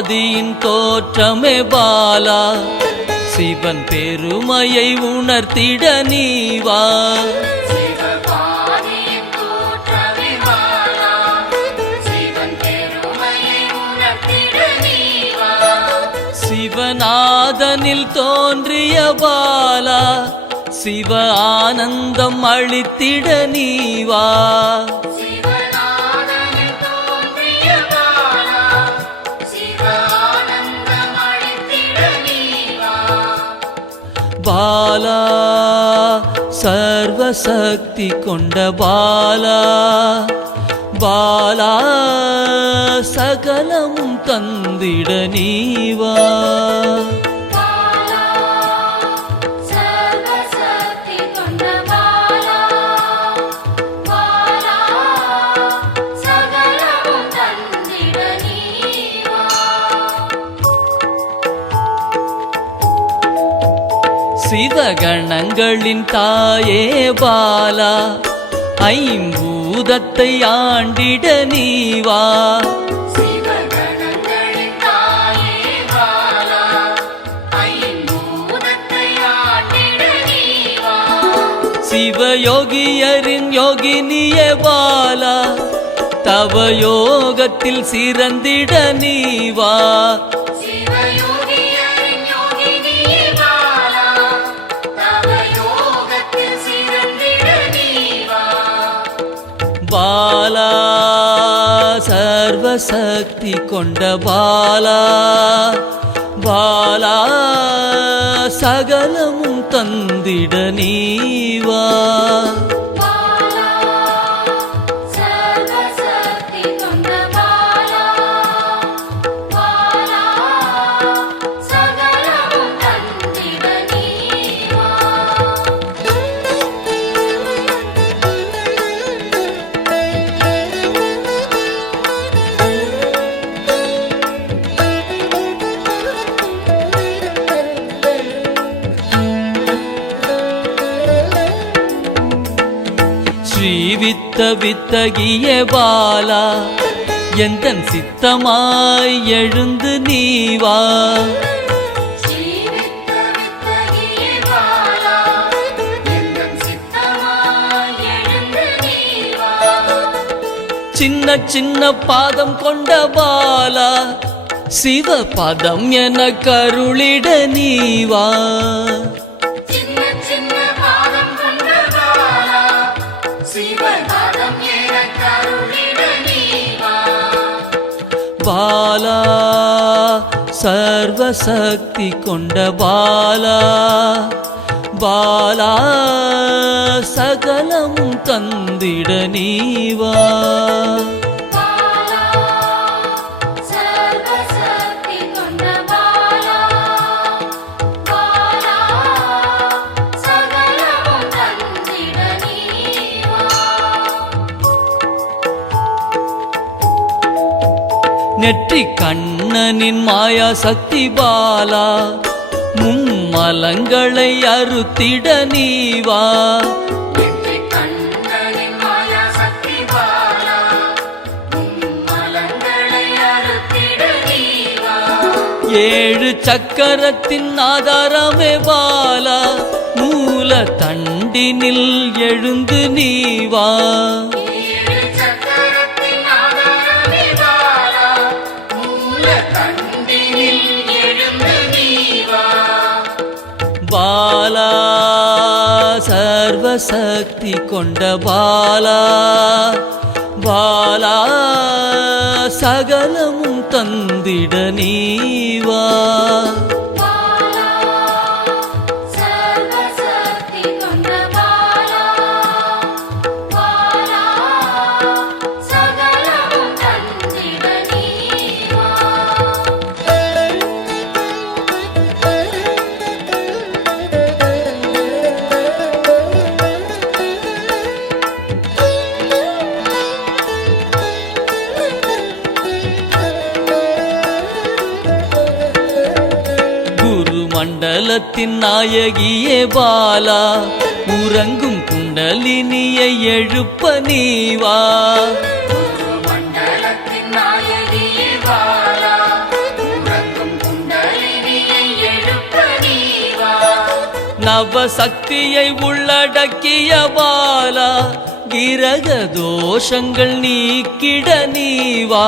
ஆதியின் தோற்றமே பாலா, சிவன் பெருமையை உணர்த்திட நீவா. சிவநாதனில் தோன்றிய பாலா, சிவ ஆனந்தம் அளித்திட நீவா. பாலா சர்வசக்தி கொண்ட பாலா, பாலா சகலமும் தந்திட நீவா. சிவகணங்களின் தாயே பாலா, ஐம்பூதத்தை ஆண்டிட நீவா. சிவயோகியரின் யோகினியே பாலா, தவ யோகத்தில் சிறந்திட நீவா. பாலா சர்வசக்தி கொண்ட பாலா, பாலா சகலமும் தந்திட நீவா. ஸ்ரீவித்த வித்தகிய பாலா, எந்தன் சித்தமாய் எழுந்து நீவா. சின்ன சின்ன பாதம் கொண்ட பாலா, சிவ பதம் என கருளிட நீவா. பாலா சர்வசக்தி கொண்ட பாலா, பாலா சகலமும் தந்திட நீவா. நெற்றி கண்ணனின் மாயா சக்தி பாலா, மும்மலங்களை அறுத்திட நீவா. ஏழு சக்கரத்தின் ஆதாரமே பாலா, மூல தண்டினில் எழுந்து நீவா. பாலா சர்வசக்தி கொண்ட பாலா, பாலா சகலமும் தந்திட நீவா. மண்டலத்தின் நாயகியே பாலா, உறங்கும் குண்டலினியை எழுப்ப நீவா. மண்டலத்தின் நாயகியே பாலா, நவசக்தியை உள்ளடக்கிய பாலா கிரக தோஷங்கள் நீக்கிட நீவா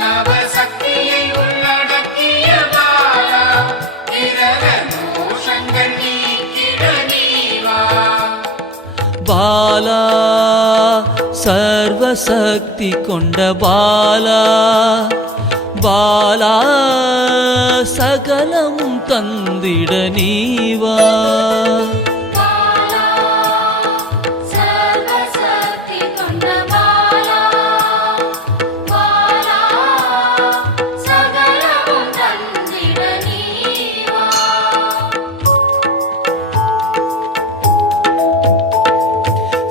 நவசக்தியை உள்ளடக்கிய பாலா கிரக தோஷங்கள் நீக்கிட நீவா பாலா சர்வசக்தி கொண்ட பாலா பாலா சகலமும் தந்திட நீவா பாலா சர்வசக்தி கொண்ட பாலா பாலா சகலமும் தந்திட நீவா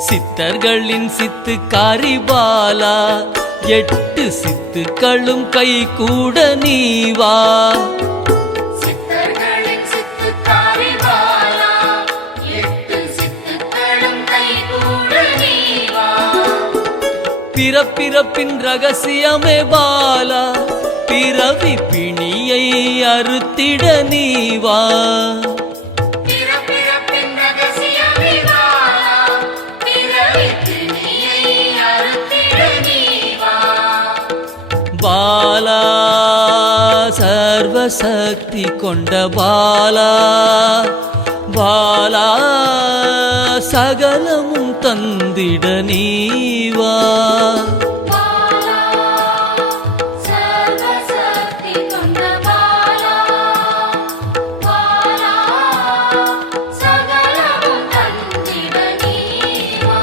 சித்தர்களின் சித்துக்காரி பாலா 8 சித்துக்களும் கை கூட நீவா சித்தர்களின் சித்துக்காரி பாலா 8 சித்துக்களும் கைகூட நீவா பிறப்பிறப்பின் ரகசியமே பாலா பிறவி பிணியை அறுத்திட நீவா பிறப்பிறப்பின் ரகசியமே பாலா பிறவி பிணியை அறுத்திட நீவா பாலா சர்வசக்தி கொண்ட பாலா பாலா சகலமும் தந்திட நீவா பாலா சர்வசக்தி கொண்ட பாலா பாலா சகலமும் தந்திட நீவா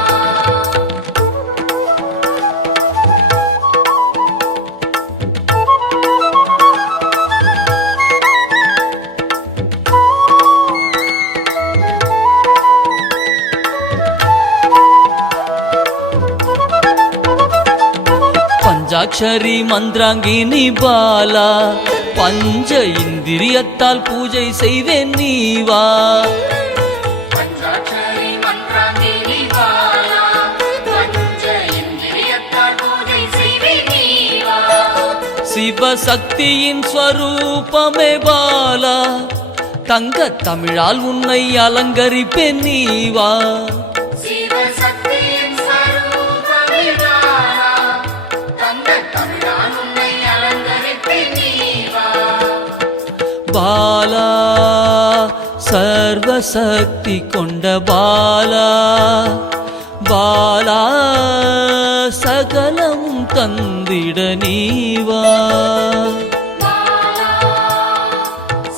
பஞ்சாட்சரி மந்திராங்கினி பாலா பஞ்ச இந்திரியத்தால் பூஜை செய்வேன் நீவா பஞ்சாட்சரி மந்திராங்கினி பாலா பஞ்ச இந்திரியத்தால் பூஜை செய்வே நீவா சிவசக்தியின் ஸ்வரூபமே பாலா தங்க தமிழால் உன்னை அலங்கரிப்பேன் நீவா சிவசக்தியின் ஸ்வரூபமே பாலா தங்க தமிழால் உன்னை அலங்கரிப்பேன் நீவா பாலா சர்வசக்தி கொண்ட பாலா பாலா சகலமும் தந்திட நீவா பாலா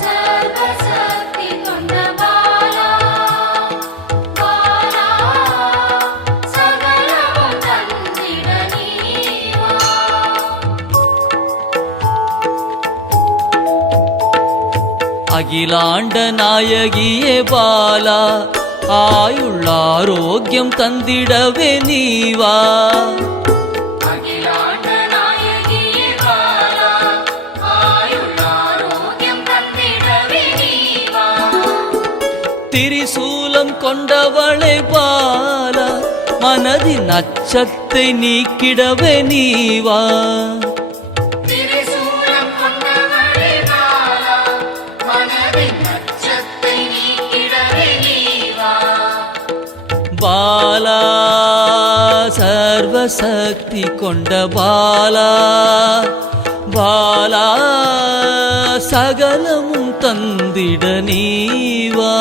சர்வசக்தி கொண்ட பாலா பாலா சகலமும் தந்திட நீவா அகிலாண்ட நாயகியே பாலா ஆயுள் ஆரோக்கியம் தந்திடவே நீவா அகிலாண்ட நாயகியே பாலா ஆயுள் ஆரோக்கியம் தந்திடவே நீவா திரிசூலம் கொண்டவளை பாலா மனதின் அச்சத்தை நீக்கிடவே நீவா திரிசூலம் கொண்டவளே பாலா மனதின் அச்சத்தை நீக்கிடவே நீவா பாலா சர்வசக்தி கொண்ட பாலா பாலா சகலமும் தந்திட நீவா